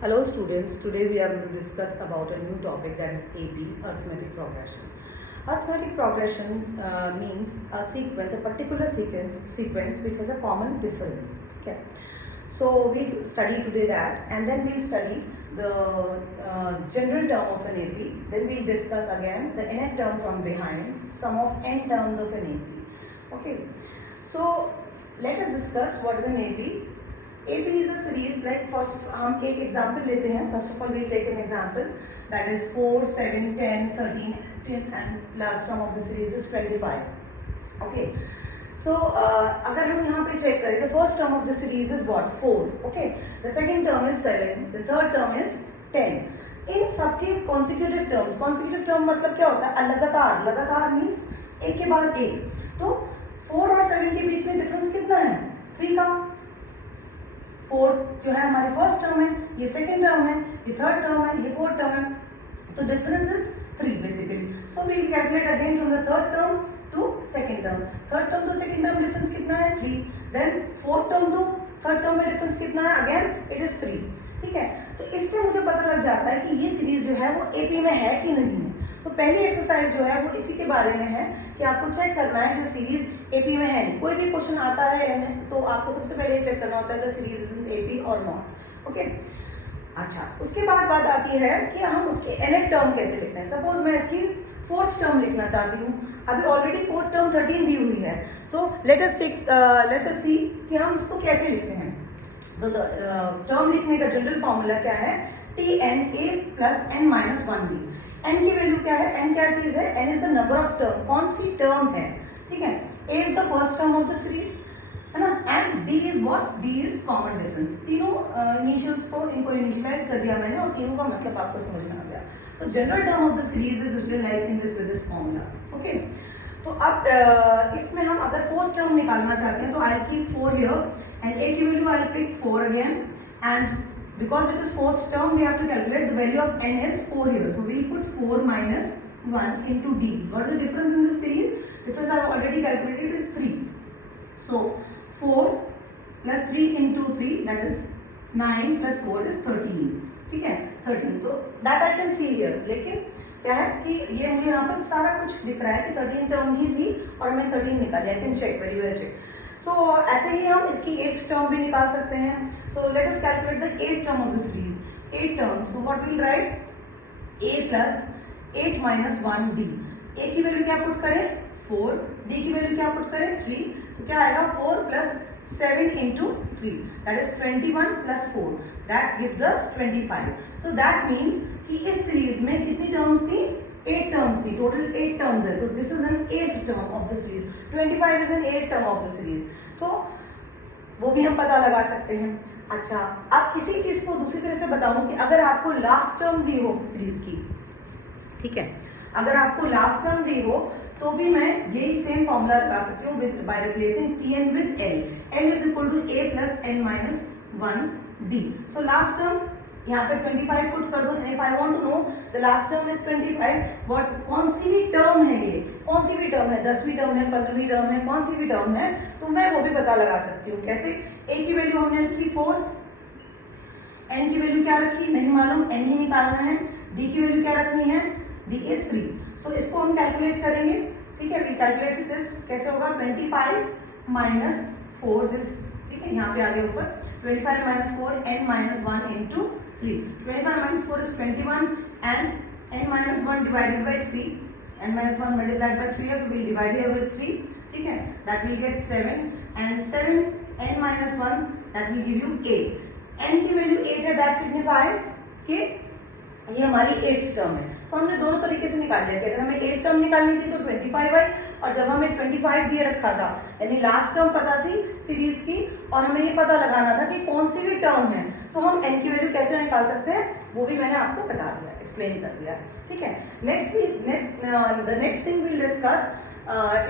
Hello students, today we are going to discuss about a new topic, that is AP, arithmetic progression. Arithmetic progression means a sequence, a particular sequence which has a common difference. Okay. So we'll study today that, and then we'll study the general term of an AP. Then we'll discuss again the nth term from behind, sum of n terms of an AP. Okay. So let us discuss what is an AP. AP is a series, like first हम एक example लेते हैं. First of all we'll take an example, that is 4, 7, 10, 13, 10 and last term of the series is 25. Okay. So अगर हम यहाँ पे check करें, the first term of the series is what? 4. Okay. The second term is 7. The third term is 10. इन सबके consecutive term मतलब क्या होता है? लगातार means एक के बाद एक. तो 4 और 7 के बीच में difference कितना है? 3 का. 4 जो है हमारी फर्स्ट टर्म है, ये सेकंड टर्म है, ये थर्ड टर्म है, ये फोर्थ टर्म है, तो difference is 3 basically. So we will calculate again from the third term to second term. Third term to second term difference कितना है? 3. Then fourth term to third term में difference कितना है? Again it is 3. ठीक है. तो इससे मुझे पता लग जाता है कि ये सीरीज जो है वो एपी में है कि नहीं है. तो पहली एक्सरसाइज जो है वो इसी के बारे में है कि आपको चेक करना है कि सीरीज एपी में है. कोई भी क्वेश्चन आता है तो आपको सबसे पहले चेक करना होता है कि सीरीज इज इन एपी और नॉट. ओके. अच्छा, उसके बाद बात आती है कि हम उसके nth टर्म कैसे लिखते हैं. सपोज मैं इसकी फोर्थ टर्म लिखना चाहती हूँ. अभी ऑलरेडी फोर्थ टर्म 13 दी हुई है. सो लेट अस सी कि हम उसको कैसे लिखते हैं. तो टर्म लिखने का जनरल फॉर्मूला क्या है? tn a plus n minus 1 d. n की वैल्यू क्या है? n क्या चीज है? n is the number of term. कौन सी टर्म है? ठीक है. a is the first term of the series, है ना. And d is what? d is common difference. तीनों इनिशियल्स को इनको इनिशियलाइज कर दिया मैंने और तीनों का मतलब आपको समझ में आ गया. तो general term of the series is written like in this with this formula. Okay. तो अब इसमें हम अगर फोर्थ टर्म निकालना चाहते हैं तो I keep 4 here and a की value I pick 4 again, and because it is fourth term we have to calculate the value of n is 4 here. So we will put 4 minus 1 into d. What is the difference in this series? Difference I have already calculated is 3. So 4 plus 3 into 3, that is 9 plus 4 is 13. ठीक है. 13. तो that I can see here. लेकिन क्या है कि ये मुझे यहाँ पर सारा कुछ दिख रहा है कि 13 टर्म ही थी और हमें 13 निकाली. I can check, very well check. सो ऐसे ही हम इसकी 8th टर्म भी निकाल सकते हैं. So let us calculate the 8th term of the series. 8 term. So what will write? a plus 8 minus 1 d. a की वैल्यू क्या पुट करें? 4. d की वैल्यू क्या पुट करें? 3. तो क्या आएगा? 4 plus 7 into 3, that is 21 plus 4, that gives us 25. So that means कि इस सीरीज में कितनी टर्म्स थी? 8 टर्म्स थी. टोटल 8 टर्म्स है. तो this is an 8th term of the series. 25 is an 8th term of the series. So वो भी हम पता लगा सकते हैं. अच्छा, अब इसी चीज को दूसरी तरह से बताऊं कि अगर आपको लास्ट टर्म दी हो सीरीज की, ठीक है, अगर आपको लास्ट टर्म दी हो तो भी मैं यही सेम फॉर्मूला लगा सकती हूँ with by replacing tn with l. l is equal to a plus n minus 1 d. So last term यहाँ पे 25 पुट कर दो. If I want to know the last term is 25, what, कौन सी भी टर्म है ये, कौन सी भी टर्म है, 10वीं टर्म है, 15वीं टर्म है, कौन सी भी टर्म है, तो मैं वो भी पता लगा सकती हूँ. कैसे? a की वैल्यू हमने रखी 4, n की वैल्यू क्या रखी नहीं मालूम, n ही निकालना है. d की वैल्यू क्या रखनी है? d is 3. सो इसको हम कैलकुलेट करेंगे. ठीक है. We calculate this. कैसे होगा? 25 माइनस 4 दिस. ठीक है. यहाँ पे आ गया ऊपर 25 minus 4 n minus 1 into 3. 25 minus 4 is 21 and n minus 1 divided by 3. n minus 1 multiplied by 3, so we will divide here with 3. ठीक है. That will get 7 and 7 n minus 1, that will give you 8. n की value 8 है, that signifies कि ये हमारी 8th term है. तो हमने दोनों तरीके से निकाल लिया कि अगर हमें 8th टर्म निकालनी थी तो 25 आई, और जब हमें 25 दिए रखा था यानी लास्ट टर्म पता थी सीरीज की और हमें ये पता लगाना था कि कौन सी भी टर्म है, तो हम n की वैल्यू कैसे निकाल सकते हैं वो भी मैंने आपको बता दिया, एक्सप्लेन कर दिया. ठीक है. The next thing will discuss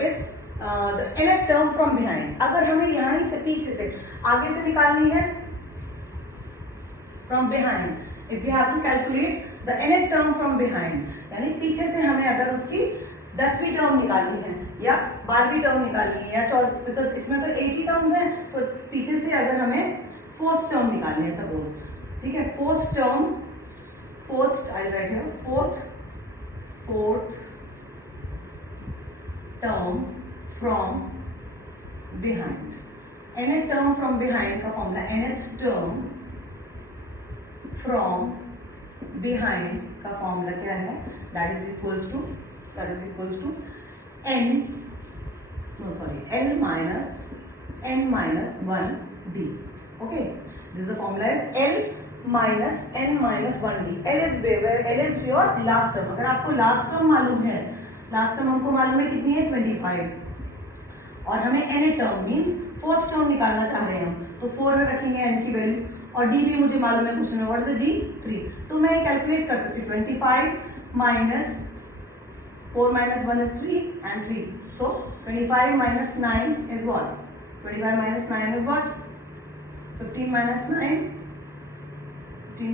is the nth term from behind. अगर हमें यहाँ से पीछे से आगे से निकालनी है from behind, if we have to calculate the nth term from behind, यानी पीछे से हमें अगर उसकी 10वीं टर्म निकालनी है या 12वीं टर्म निकालनी है या बिकॉज इसमें तो 80 टर्म्स हैं, तो पीछे से अगर हमें 4th टर्म निकालनी है सपोज, ठीक है, fourth term, fourth I write है, fourth term from behind. nth term from behind का formula, nth term from behind का फॉर्मूला क्या है, that is equals to L minus 1 D. Okay, this is the formula is L minus N minus 1 D. L is where L is your last term. अगर आपको last term मालूम है, last term हमको मालूम है कितनी है 25, और हमें n term means fourth term निकालना चाह रहे हैं हम, तो 4 में रखेंगे n की वैल्यू, और d भी मुझे मालूम है क्वेश्चन में, व्हाट इज d 3, तो मैं कैलकुलेट कर सकती हूँ 25 minus 4 minus 1 is 3 and 3, so 25 minus 9 is what, 25 minus 9 is what, 15 minus 9, 15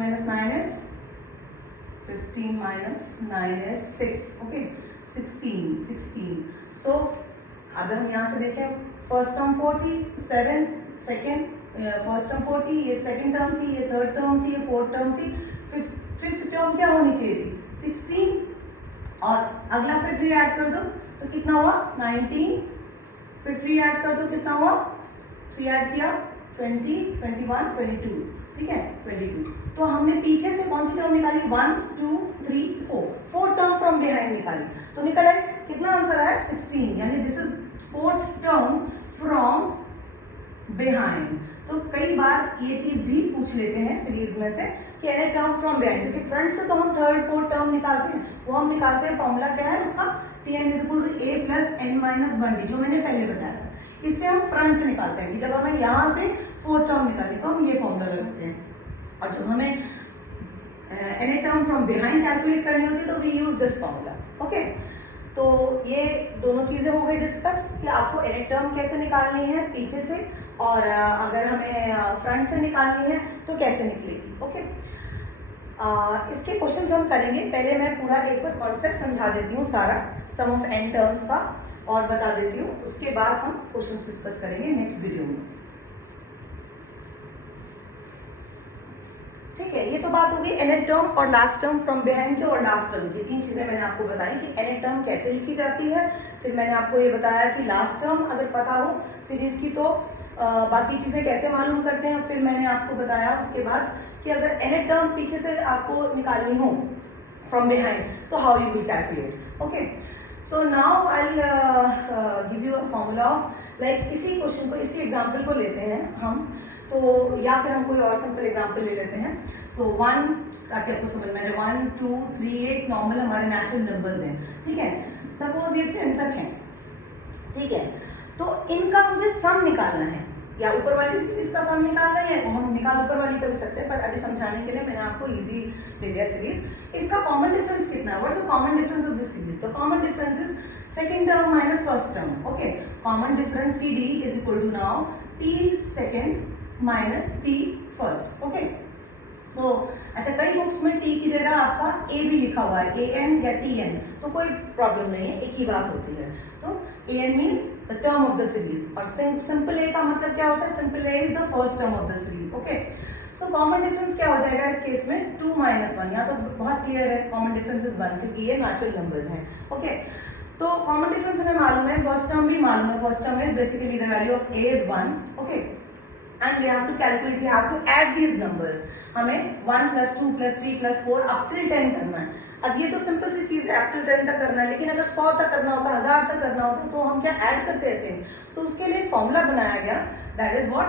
minus 9 is 6, okay, 16, so अब हम यहाँ से देखें, फर्स्ट टर्म 4 थी, 7 सेकेंड, फर्स्ट टर्म 4 थी, ये सेकेंड टर्म थी, ये थर्ड टर्म थी, ये फोर्थ टर्म थी, फिफ्थ टर्म क्या होनी चाहिए थी 16, और अगला फिर 3 ऐड कर दो तो कितना हुआ 19, फिर 3 ऐड कर दो कितना हुआ, 3 ऐड किया 20, 21, 22, ठीक है 22, तो हमने पीछे से कौन सी टर्म निकाली, 1 2 3 4 टर्म फ्रॉम बिहाइंड निकाली, तो निकल आए कितना आंसर आया 16, यानी this is fourth term from behind. तो कई बार ये चीज भी पूछ लेते हैं सीरीज में से कि एनी टर्म फ्रॉम बिहाइंड, क्योंकि फ्रंट से तो हम थर्ड फोर्थ टर्म निकालते हैं, वो हम निकालते हैं फॉर्मूला क्या है उसका, Tn = a + n - 1d, जो मैंने पहले बताया था, इससे हम फ्रंट से निकालते हैं कि जब हमें यहाँ से फोर्थ टर्म निकाली तो हम ये फॉर्मूला लगाते हैं, और जब हमें any term from behind calculate करनी होती है तो we use this formula. Okay, तो ये दोनों चीजें हो गई डिस्कस कि आपको एनी टर्म कैसे निकालनी है पीछे से, और अगर हमें फ्रंट से निकालनी है तो कैसे निकलेगी। ओके, इसके क्वेश्चंस हम करेंगे, पहले मैं पूरा एक बार कॉन्सेप्ट समझा देती हूँ सारा सम ऑफ n टर्म्स का, और बता देती हूँ, उसके बाद हम क्वेश्चंस डिस्कस करेंगे नेक्स्ट वीडियो में। ठीक है, ये तो बात होगी एनी टर्म और लास्ट टर्म फ्रॉम बिहाइंड की, और लास्ट टर्म की, 3 चीजें मैंने आपको बताई कि एनी टर्म कैसे लिखी जाती है, फिर मैंने आपको ये बताया कि लास्ट टर्म अगर पता हो सीरीज की तो बाकी चीजें कैसे मालूम करते हैं, फिर मैंने आपको बताया उसके बाद कि अगर एनी टर्म पीछे से आपको निकालनी हो फ्रॉम बिहाइंड तो how you will calculate. Okay, so now I will give you a formula of like इसी क्वेश्चन को, इसी एग्जांपल को लेते हैं हम, तो या फिर हम कोई और सिंपल एग्जांपल ले लेते हैं। सो 1, ताकि आपको समझ में आए, 1 2 3 एक नॉर्मल हमारे नेचुरल नंबर्स हैं, ठीक है, सपोज ये 10 तक है, ठीक है, तो इनका मुझे सम निकालना है, या ऊपर वाली सीरीज का सम निकालना है, हम निकाल ऊपर वाली कर सकते हैं, पर अभी समझाने के लिए मैंने आपको इजी दे दिया सीरीज। इसका कॉमन डिफरेंस कितना है, what is the common difference of this series, the common difference is second term minus first term. Okay, common difference CD = now t second minus t first. Okay, so अच्छा, कई books में t की जगह आपका a भी लिखा हुआ है, an या tn, तो कोई प्रॉब्लम नहीं है, एक ही बात होती है। तो an means the term of the series, और सिंपल a का मतलब क्या होता है, simple a is the first term of the series. Okay, so common difference क्या हो जाएगा इस केस में, 2 - 1, यहाँ तो बहुत क्लियर है, कॉमन डिफरेंस इज 1, क्योंकि ये नेचुरल नंबर्स हैं। ओके, तो कॉमन डिफरेंस हमें मालूम है, फर्स्ट टर्म भी मालूम है, first term is basically the value of a is 1। Okay, and we have to calculate, we have to add these numbers, हमें 1 + 2 + 3 + 4 up till 10 करना है। अब ये तो सिंपल सी चीज है, up till 10 तक करना है, लेकिन अगर 100 तक करना होता, 1000 तक करना होता, तो हम क्या ऐड करते हैं ऐसे, तो उसके लिए एक फॉर्मूला बनाया गया, that is what,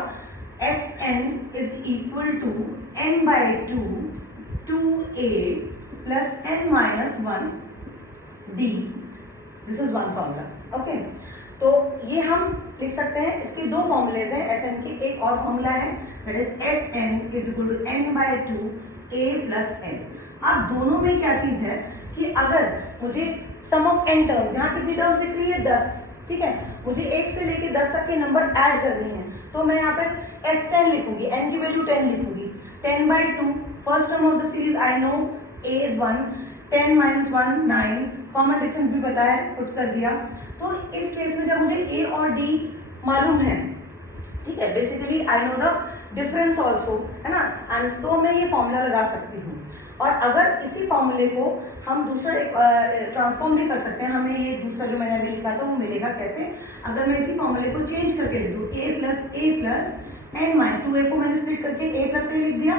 Sn = n/2 2a + n - 1 d, this is one formula. Okay, तो ये हम लिख सकते हैं, इसके 2 फॉर्मूलेज हैं Sn के, एक और फॉर्मूला है that is Sn = n/2 a + n। अब दोनों में क्या चीज है कि अगर मुझे सम ऑफ n टर्म्स, यहाँ कितनी टर्म्स दिख रही है 10, ठीक है, मुझे 1 से लेके 10 तक के नंबर ऐड करनी है, तो मैं यहाँ पर S10 लिखूंगी, n की वैल्यू 10 लिखूंगी, 10/2 first term of the series I know a is 1, 10 - 1 9, common difference भी बताया, पुट कर दिया। तो इस केस में जब मुझे a और d मालूम है, ठीक है, basically I know the difference also, है ना, एंड तो मैं ये फॉर्मूला लगा सकती हूँ। और अगर इसी फॉर्मूले को हम दूसरा ट्रांसफॉर्म भी कर सकते हैं, हमें ये दूसरा जो मैंने अभी लिखा था वो मिलेगा कैसे, अगर मैं इसी फॉर्मूले को चेंज करके लिख दूँ a plus n minus 2a को मैंने स्प्लिट करके a प्लस a लिख दिया,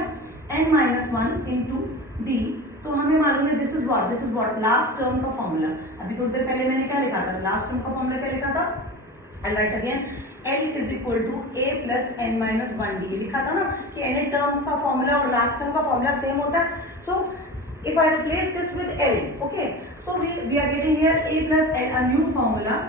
n माइनस 1 इंटू डी, तो हमें मालूम है this is what last term का फॉर्मूला। अभी थोड़ी देर पहले मैंने क्या लिखा था, लास्ट टर्म का फॉर्मूला क्या लिखा था, I write again L is equal to a plus n minus 1d, लिखा था ना कि एनी टर्म का फॉर्मूला और लास्ट टर्म का फॉर्मूला सेम होता है। So if I replace this with L, okay, so we are getting here a plus n, a new formula,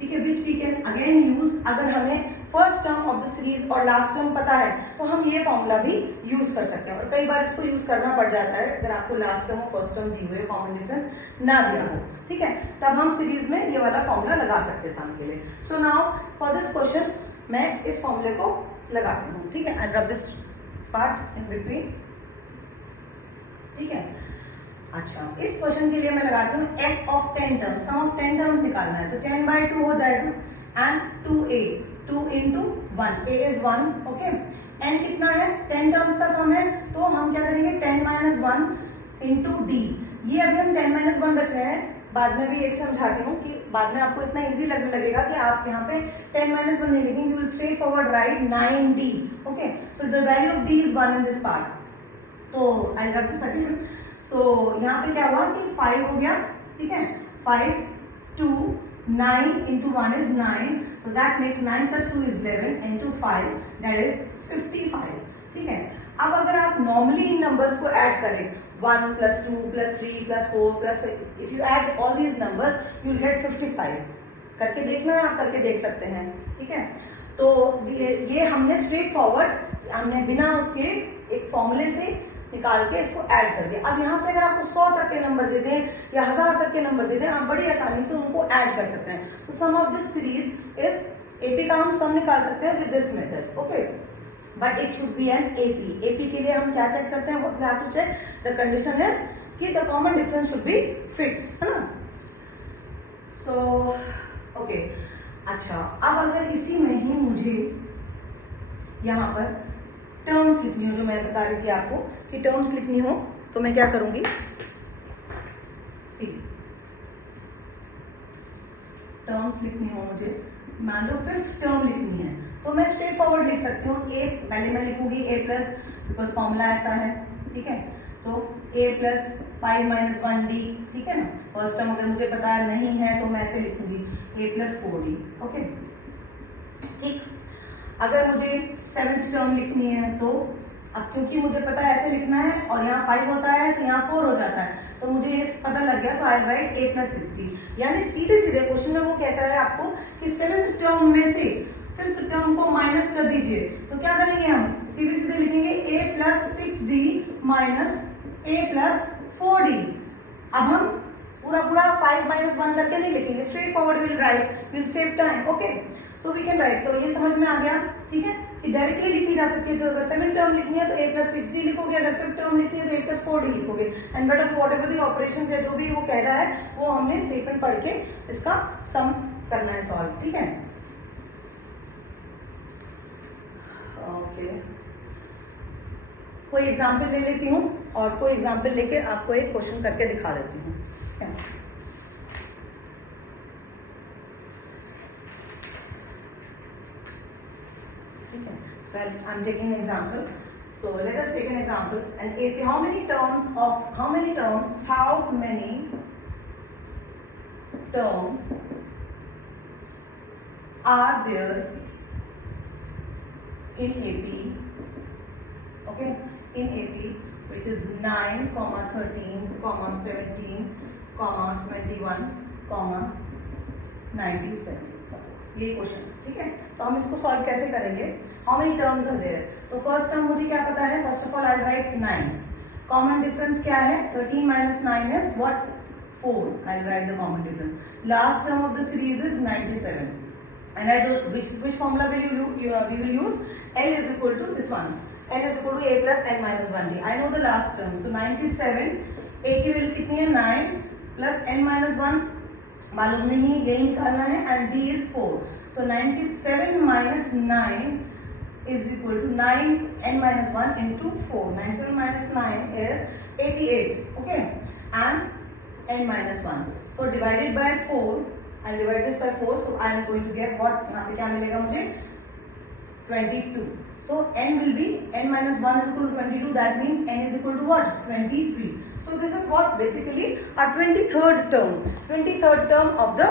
ठीक है, which we can again use. अगर हमें first term of the series और last term पता है तो हम ये फॉर्मूला भी यूज कर सकते हैं, और कई बार इसको यूज करना पड़ जाता है अगर आपको लास्ट टर्म और फर्स्ट टर्म दी हुई कॉमन डिफरेंस ना दिया हो, ठीक है, तब हम सीरीज में ये वाला फॉर्मूला लगा सकते हैं सम के लिए। So now for this question मैं इस फॉर्मूले को लगाती हूँ, ठीक है, आई rub this part in between, ठीक है। अच्छा, इस क्वेश्चन के लिए मैं लगाती हूँ s of 10 terms, sum of 10 terms निकालना है, तो 10/2 हो जाएगा and 2a, 2 into 1, a is 1, okay, n कितना है, 10 टर्म्स का सम है, तो हम क्या करेंगे 10 माइनस 1 इंटू डी, ये अभी हम 10 माइनस 1 रख रहे हैं, बाद में भी एक समझाती हूँ कि बाद में आपको इतना इजी लगने लगेगा कि आप यहाँ पे 10 माइनस 1 नहीं लिखेंगे, you will straight forward right 9d, okay, so the value of d is 1 in this part, तो आई रख दिस अगेन। सो यहाँ पे क्या हुआ कि 5 हो गया, ठीक है, 5, 2, 9 into 1 is 9, so that makes 9 plus 2 is 11 into 5 that is 55, ठीक है। अब अगर आप नॉर्मली इन नंबर्स को ऐड करें 1 plus 2 plus 3 plus 4 plus, if you add all these numbers you will get 55, करके देखना है, आप करके देख सकते हैं, ठीक है। तो ये हमने स्ट्रेट फॉरवर्ड, हमने बिना उसके एक फॉर्मूले से निकाल के इसको ऐड कर दिया। अब यहाँ से अगर आपको 100 तक के नंबर दे दें या 1000 तक के नंबर दे दें, आप बड़ी आसानी से उनको ऐड कर सकते हैं। तो sum of this series is AP का हम सम निकाल सकते हैं with this method, okay, but it should be an AP. AP के लिए हम क्या चेक करते हैं, what we have to check, the condition is कि the common difference should be fixed, है ना। सो ओके, अच्छा, अब अगर इसी में ही मुझे यहाँ पर टर्म्स लिखनी हो, जो मैं बता रही थी आपको कि टर्म्स लिखनी हो, तो मैं क्या करूंगी, सी टर्म्स लिखनी हो मुझे, मान लो 5th टर्म लिखनी है, तो मैं स्ट्रेट फॉरवर्ड लिख सकती हूँ, a पहले मैं लिखूंगी a प्लस, बिकॉज फॉर्मूला ऐसा है, ठीक है, तो a प्लस 5 माइनस 1d, ठीक है ना। फर्स्ट टर्म अगर मुझे पता नहीं है तो मैं ऐसे लिखूंगी a प्लस 4d, ओके, ठीक। अगर मुझे 7th टर्म लिखनी है तो अब क्योंकि मुझे पता है ऐसे लिखना है और यहाँ 5 होता है तो यहाँ 4 हो जाता है, तो मुझे ये पता लग गया, तो आई राइट a प्लस 6d, यानी सीधे सीधे क्वेश्चन में वो कहता है आपको कि 7th टर्म में से 5th टर्म को माइनस कर दीजिए, तो क्या करेंगे हम, सीधे सीधे लिखेंगे a plus 6d minus a plus 4d। अब हम पूरा 5 माइनस 1 करके नहीं लिखेंगे, straightforward will write, will save time, okay, so we can write. तो ये समझ में आ गया, ठीक है, कि डायरेक्टली लिखी जा सकती है। तो अगर 7th टर्म लिखनी है तो a प्लस 6d लिखोगे, अगर 5th टर्म लिखनी है तो a प्लस 4d लिखोगे, and what ever the operation है जो भी वो कह रहा है वो हमने स्टेटमेंट पढ़ के इसका सम करना है सॉल्व, ठीक है, ओके। कोई एग्जाम्पल ले लेती हूँ और कोई एग्जाम्पल लेके आपको एक क्वेश्चन करके दिखा देती हूँ, ठीक है। So I'm taking an example. So let us take an example. And AP, how many terms are there in AP? Okay, in AP, which is 9, 13, 17, 21, 97. Suppose ये क्वेश्चन, ठीक है। तो हम इसको सॉल्व कैसे करेंगे, how many terms are there. तो first term मुझे क्या पता है, first of all I write 9, common difference क्या है, 13 minus 9 is what, 4, I write the common difference. Last term of the series is 97, and as which formula we will use, L is equal to this one, L is equal to a plus n minus 1d. I know the last term, so 97, a की value कितनी है 9 plus n minus 1 मालूम नहीं, यही निकालना है, and d is 4. So 97 minus 9 is equal to 9 n minus 1 into 4. 97 minus 9 is 88. Okay, and n minus 1. So divided by 4. I'll divide this by 4. So I am going to get what? यहाँ पे क्या मिलेगा मुझे? 22. So n will be n minus 1 is equal to 22. That means n is equal to what? 23. So this is what basically our 23rd term. 23rd term of the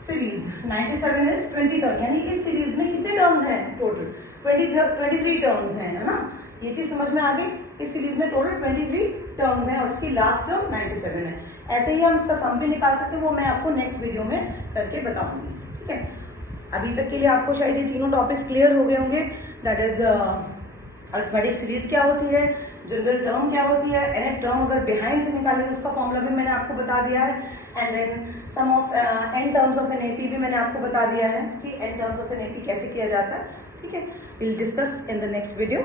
series. 97 is 23rd, यानी इस series में कितने terms हैं total? 23 terms हैं, है ना? ये चीज समझ में आ गई. इस सीरीज में टोटल 23 टर्म्स हैं और इसकी लास्ट टर्म 97 है. ऐसे ही हम इसका सम भी निकाल सकते हैं, वो मैं आपको नेक्स्ट वीडियो में करके बताऊंगी. ठीक है, अभी तक के लिए आपको शायद ये तीनों टॉपिक्स क्लियर हो गए होंगे. दैट इज अरिथमेटिक सीरीज क्या होती है, जनरल टर्म क्या होती है, nth टर्म अगर बिहाइंड से निकालें तो उसका फॉर्मूला भी मैंने आपको बता दिया है, and then sum of n terms of an AP भी मैंने आपको बता दिया है कि n terms of an AP कैसे किया जाता है. ठीक है, will discuss in the next video.